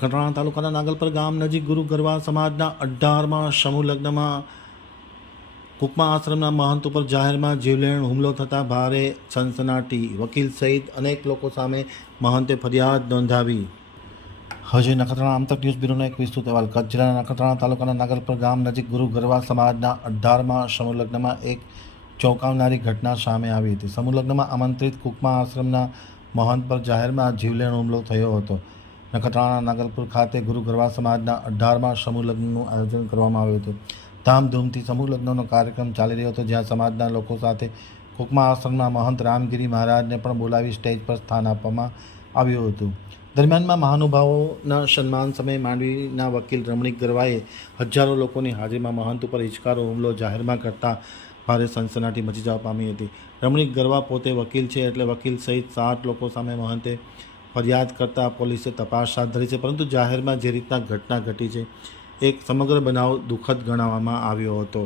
નખત્રાણા તાલુકાના નાગલપર ગામ નજીક ગુરુ ગરવા સમાજના અઢારમાં સમૂહ લગ્નમાં કુકમા આશ્રમના મહંત ઉપર જાહેરમાં જીવલેણ હુમલો થતાં ભારે સનસનાટી. વકીલ સહિત અનેક લોકો સામે મહંતે ફરિયાદ નોંધાવી. હજી નખત્રાણા આમતક ન્યૂઝ બ્યુરોનો એક વિસ્તૃત અહેવાલ. કચ્છ જિલ્લાના નખત્રાણા તાલુકાના નાગલપર ગામ નજીક ગુરુ ગરવા સમાજના અઢારમાં સમૂહ લગ્નમાં એક ચોંકાવનારી ઘટના સામે આવી હતી. સમૂહ લગ્નમાં આમંત્રિત કુકમા આશ્રમના મહંત પર જાહેરમાં જીવલેણ હુમલો થયો હતો. નખત્રાણા નાગલપુર ખાતે ગુરુ ગરવા સમાજના અઢારમાં સમૂહ લગ્નનું આયોજન કરવામાં આવ્યું હતું. ધામધૂમથી સમૂહ લગ્નનો કાર્યક્રમ ચાલી રહ્યો હતો, જ્યાં સમાજના લોકો સાથે કુકમા આશ્રમના મહંત રામગીરી મહારાજને પણ બોલાવી સ્ટેજ પર સ્થાન આપવામાં આવ્યું હતું. દરમિયાનમાં મહાનુભાવોના સન્માન સમયે માંડવીના વકીલ રમણીક ગરવાએ હજારો લોકોની હાજરીમાં મહંત ઉપર હિચકારો, હુમલો જાહેરમાં કરતા ભારે સનસનાટી મચી જવા પામી હતી. રમણીક ગરવા પોતે વકીલ છે એટલે વકીલ સહિત સાત લોકો સામે મહંતે ફરિયાદ કરતા પોલીસે તપાસ હાથ ધરી છે, પરંતુ જાહેરમાં જે રીતના ઘટના ઘટી છે, એક સમગ્ર બનાવ દુઃખદ ગણાવવામાં આવ્યો હતો.